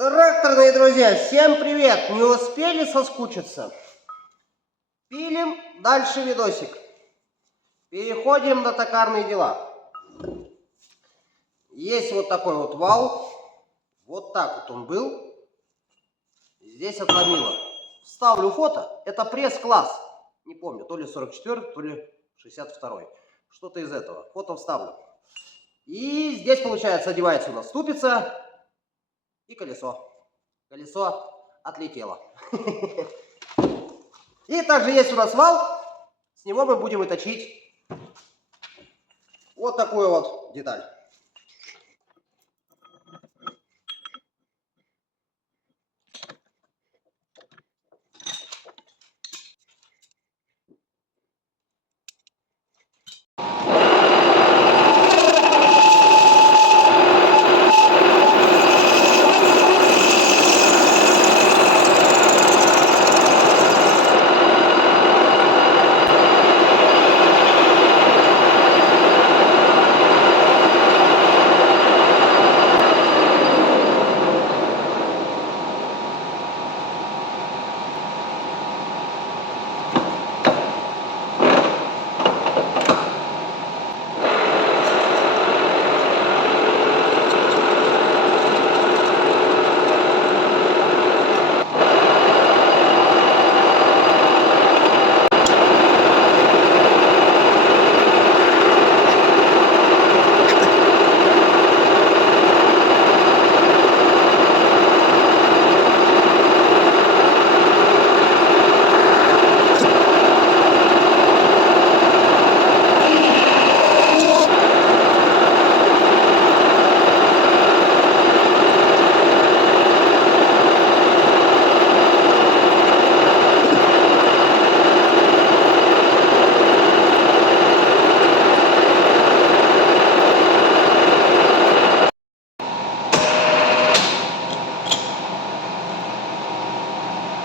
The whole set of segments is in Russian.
Тракторные друзья, всем привет! Не успели соскучиться? Пилим дальше видосик. Переходим на токарные дела. Есть вот такой вот вал. Вот так вот он был. Здесь отломило. Вставлю фото. Это пресс-класс. Не помню, то ли 44, то ли 62. Что-то из этого. Фото вставлю. И здесь, получается, одевается у нас ступица и колесо. Колесо отлетело. И также есть у нас вал. С него мы будем выточить вот такую вот деталь.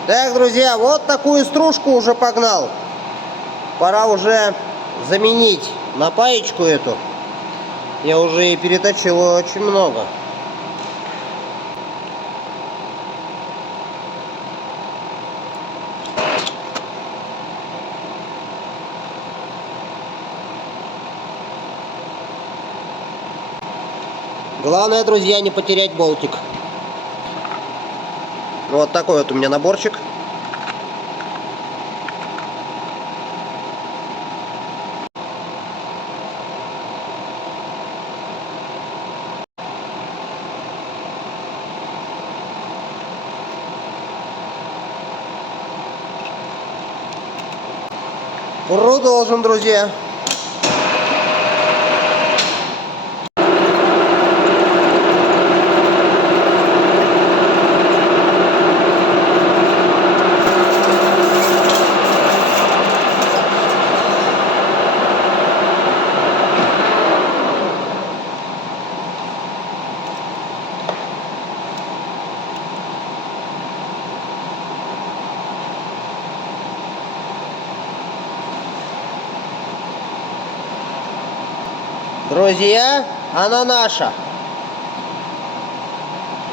Так, друзья, вот такую стружку уже погнал. Пора уже заменить на паечку эту. Я уже и переточил очень много. Главное, друзья, не потерять болтик. Вот такой вот у меня наборчик. Продолжим, друзья. Друзья, она наша.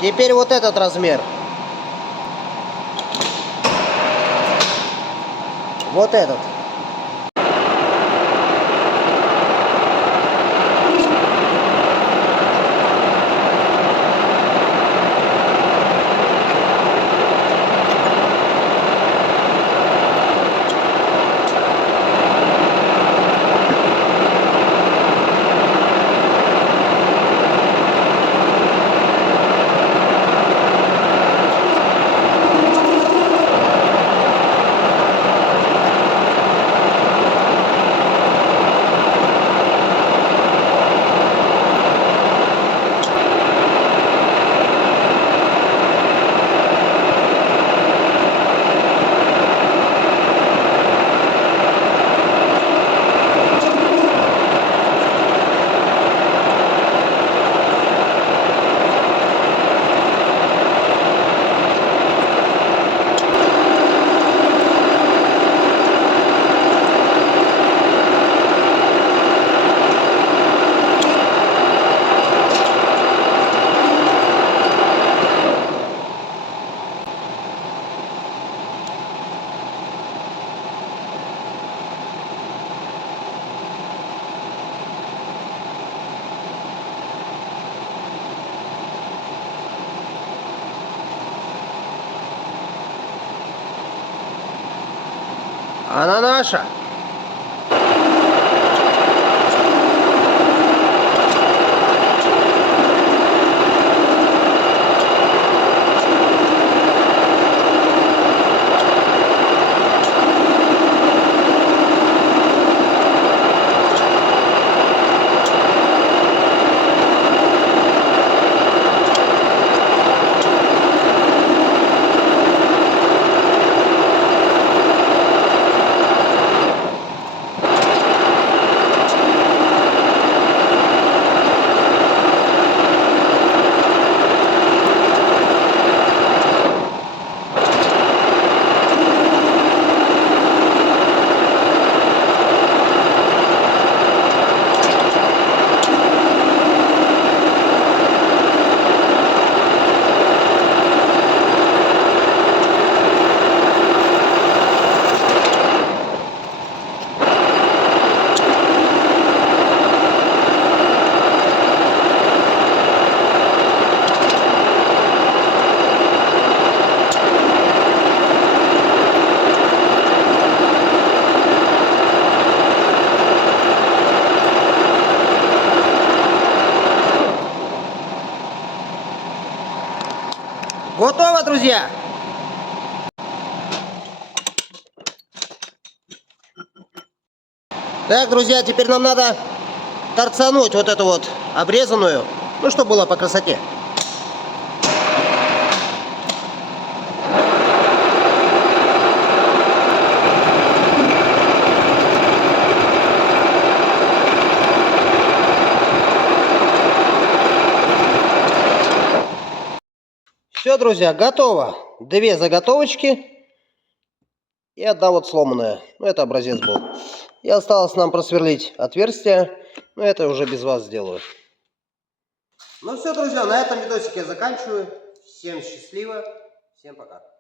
Теперь вот этот размер. Вот этот. Она наша. Готово, друзья! Так, друзья, теперь нам надо торцануть вот эту вот обрезанную, ну, чтобы было по красоте. Все, друзья, готово. Две заготовочки и одна вот сломанная. Ну, это образец был. И осталось нам просверлить отверстие. Но это уже без вас сделаю. Ну все, друзья, на этом видосик я заканчиваю. Всем счастливо. Всем пока.